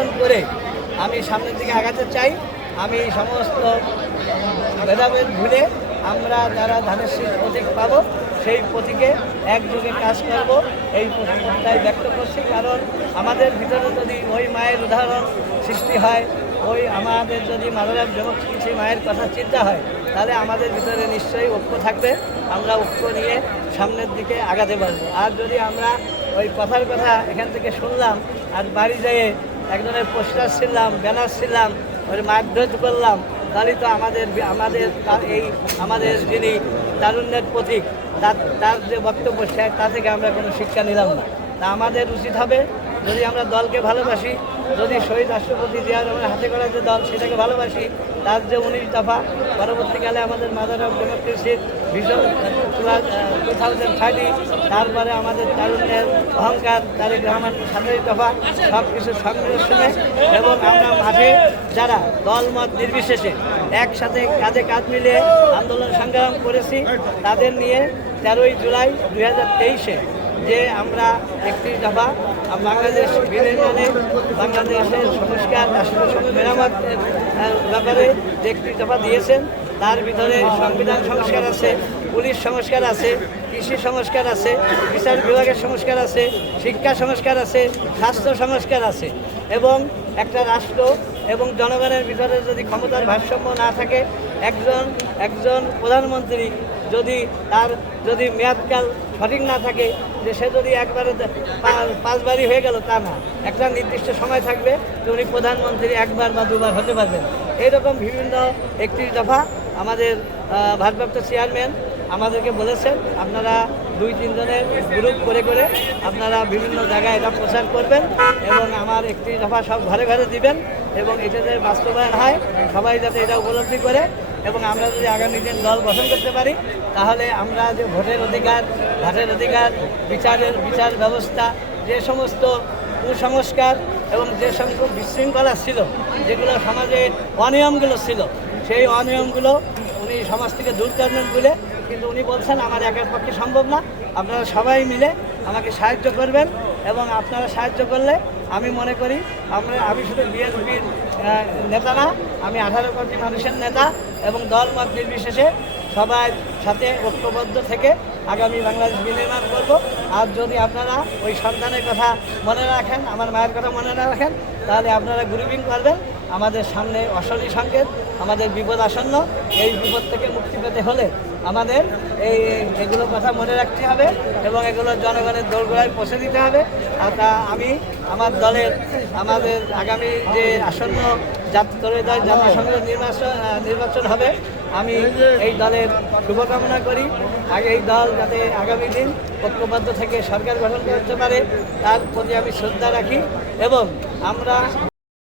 অর্জন করে আমি সামনের দিকে আগাতে চাই। আমি সমস্ত ভেদাভেদ ভুলে আমরা যারা ধানের শীষ প্রতীক পাবো, সেই প্রতীকে একযোগে কাজ করব। এই প্রতিযোগিতায় ব্যক্ত করছি কারণ আমাদের ভিতরে যদি ওই মায়ের উদাহরণ সৃষ্টি হয়, ওই আমাদের যদি মাদারাম ডেমোক্রেসি মায়ের কথা চিন্তা হয়, তাহলে আমাদের ভিতরে নিশ্চয়ই ঐক্য থাকবে। আমরা ঐক্য নিয়ে সামনের দিকে আগাতে পারব। আর যদি আমরা ওই কথার কথা এখান থেকে শুনলাম, আর বাড়ি যেয়ে একজনের পোস্টার ছিলাম, ব্যানার ছিলাম ওই মারধর করলাম। তাহলে তো আমাদের আমাদের এই আমাদের যিনি তারুণ্যের প্রতীক, তার তার যে বক্তব্য, সে তা থেকে আমরা কোনো শিক্ষা নিলাম না। তা আমাদের উচিত হবে যদি আমরা দলকে ভালোবাসি যদি শহীদ রাষ্ট্রপতি জিয়া রহমানের হাতে করা যে দল সেটাকে ভালোবাসি, তার যে উনিশ দফা, পরবর্তীকালে আমাদের মাদার অফ ডেমোক্রেসির ভিশন টু থাউজেন্ড থার্টি তারপরে আমাদের তারুণ্যের অহংকার, তারেক রহমান সাতাশ দফা সব কিছু সংমিশ্রণে এবং আমরা মাঠে যারা দল মত নির্বিশেষে একসাথে কাঁধে কাঁধ মিলিয়ে আন্দোলন সংগ্রাম করেছি, তাদের নিয়ে তেরোই জুলাই দুই হাজার তেইশে যে আমরা একটি দফা বাংলাদেশ বিনির্মাণে বাংলাদেশের সংস্কার মেরামতের ব্যাপারে যে একত্রিশ দফা দিয়েছেন, তার ভিতরে সংবিধান সংস্কার আছে, পুলিশ সংস্কার আছে, কৃষি সংস্কার আছে, বিচার বিভাগের সংস্কার আছে, শিক্ষা সংস্কার আছে, স্বাস্থ্য সংস্কার আছে এবং একটা রাষ্ট্র এবং জনগণের ভিতরে যদি ক্ষমতার ভারসাম্য না থাকে, একজন একজন প্রধানমন্ত্রী যদি তার যদি মেয়াদকাল সঠিক না থাকে, যে সে যদি একবারে পাঁচবারই হয়ে গেল, তা না। একটা নির্দিষ্ট সময় থাকবে যে উনি প্রধানমন্ত্রী একবার বা দুবার হতে পারবেন। এইরকম বিভিন্ন একত্রিশ দফা আমাদের ভারপ্রাপ্ত চেয়ারম্যান আমাদেরকে বলেছেন, আপনারা দুই তিনজনের গ্রুপ করে করে আপনারা বিভিন্ন জায়গায় এটা প্রচার করবেন এবং আমার একটি দফা সব ঘরে ঘরে দিবেন এবং এটা বাস্তবায়ন হয়। সবাই যাতে এটা উপলব্ধি করে। এবং আমরা যদি আগামী দিন দল গঠন করতে পারি, তাহলে আমরা যে ভোটের অধিকার ঘাটের অধিকার, বিচারের, বিচার ব্যবস্থা, যে সমস্ত কুসংস্কার এবং যে সমস্ত বিশৃঙ্খলা ছিল, যেগুলো সমাজে অনিয়মগুলো ছিল, সেই অনিয়মগুলো উনি সমাজ থেকে দূর করবেন বলে কিন্তু উনি বলছেন, আমার একের পক্ষে সম্ভব না। আপনারা সবাই মিলে আমাকে সাহায্য করবেন এবং আপনারা সাহায্য করলে আমি মনে করি আমরা, আমি শুধু বিএনপির নেতা না আমি আঠারো কোটি মানুষের নেতা এবং দল মত নির্বিশেষে সবার সাথে ঐক্যবদ্ধ থেকে আগামী বাংলাদেশ বিনির্মাণ করব। আর যদি আপনারা ওই সন্তানের কথা মনে রাখেন, আমার মায়ের কথা মনে না রাখেন, তাহলে আপনারা গ্রুপিং করবেন। আমাদের সামনে অশনি সংকেত, আমাদের বিপদ আসন্ন। এই বিপদ থেকে মুক্তি পেতে হলে আমাদের এই এগুলো কথা মনে রাখতে হবে এবং এগুলো জনগণের দোরগোড়ায় পৌঁছে দিতে হবে। আর তা আমি আমার দলের, আমাদের আগামী যে আসন্ন জাতীয় সংসদ নির্বাচন নির্বাচন হবে, আমি এই দলের শুভকামনা করি। আগে এই দল যাতে আগামী দিন ঐক্যবদ্ধ থেকে সরকার গঠন করতে পারে, তার প্রতি আমি শ্রদ্ধা রাখি এবং আমরা